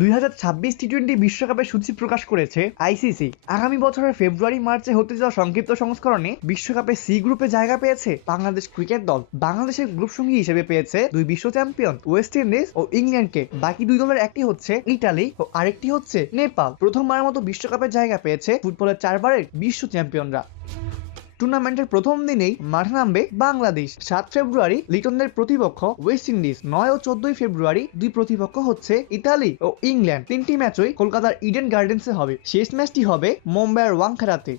2026 টি-20 বিশ্বকাপের সূচি প্রকাশ করেছে আইসিসি। আগামী বছরের ফেব্রুয়ারি-মার্চে হতে যাওয়া সংক্ষিপ্ত সংস্করণে বিশ্বকাপে সি গ্রুপে জায়গা পেয়েছে বাংলাদেশ ক্রিকেট দল। বাংলাদেশের গ্রুপ সঙ্গী হিসেবে পেয়েছে দুই বিশ্ব চ্যাম্পিয়ন ওয়েস্ট ইন্ডিজ ও ইংল্যান্ডকে। বাকি দুই দলের একটি হচ্ছে ইতালি ও আরেকটি হচ্ছে নেপাল। প্রথমবারের মতো বিশ্বকাপের জায়গা পেয়েছে ফুটবলের 4বারের বিশ্ব চ্যাম্পিয়নরা। টুর্নামেন্টের প্রথম দিনেই মাঠে নামবে বাংলাদেশ। 7 ফেব্রুয়ারি লিটনদের প্রতিপক্ষ ওয়েস্ট ইন্ডিজ, 9 ও 14 ফেব্রুয়ারি দুই প্রতিপক্ষ হচ্ছে ইতালি ও ইংল্যান্ড। তিনটি ম্যাচই কলকাতার ইডেন গার্ডেন্সে হবে। শেষ ম্যাচটি হবে মুম্বাইয়ের ওয়াংখেড়াতে।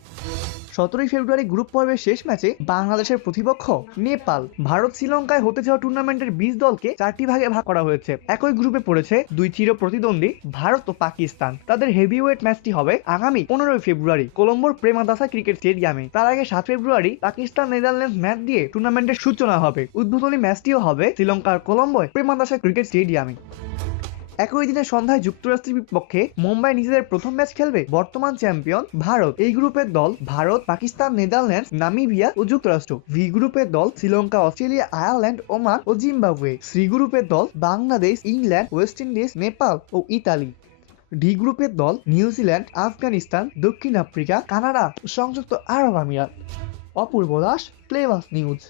17 ফেব্রুয়ারি গ্রুপ পর্বের শেষ ম্যাচে বাংলাদেশের প্রতিপক্ষ নেপাল। ভারত শ্রীলঙ্কায় হতে যাওয়া টুর্নামেন্টের 20 দলকে 4টি ভাগে ভাগ করা হয়েছে। একই গ্রুপে পড়েছে দুই চির প্রতিদ্বন্দ্বী ভারত ও পাকিস্তান। তাদের হেভিওয়েট ম্যাচটি হবে আগামী 15 ফেব্রুয়ারি কলম্বোর প্রেমাদাসা ক্রিকেট স্টেডিয়ামে। তার আগে 7 ফেব্রুয়ারি পাকিস্তান নেদারল্যান্ডস ম্যাচ দিয়ে টুর্নামেন্টের সূচনা হবে। উদ্বোধনী ম্যাচটিও হবে শ্রীলঙ্কার কলম্বোয় প্রেমাদাসা ক্রিকেট স্টেডিয়ামে। একই দিনে সন্ধ্যায় যুক্তরাষ্ট্রের বিপক্ষে মুম্বাই নিজেদের প্রথম ম্যাচ খেলবে বর্তমান চ্যাম্পিয়ন ভারত। এই গ্রুপের দল ভারত, পাকিস্তান, নেদারল্যান্ডস, নামিবিয়া ও যুক্তরাষ্ট্র। ভি গ্রুপের দল শ্রীলঙ্কা, অস্ট্রেলিয়া, আয়ারল্যান্ড, ওমান ও জিম্বাবুয়ে। সি গ্রুপের দল Bangladesh, England, West Indies, Nepal ও ইতালি। ডি গ্রুপের দল নিউজিল্যান্ড, আফগানিস্তান, দক্ষিণ আফ্রিকা, কানাডা ও সংযুক্ত আরব আমিরাত। অপূর্ব দাস, প্লেবাস নিউজ।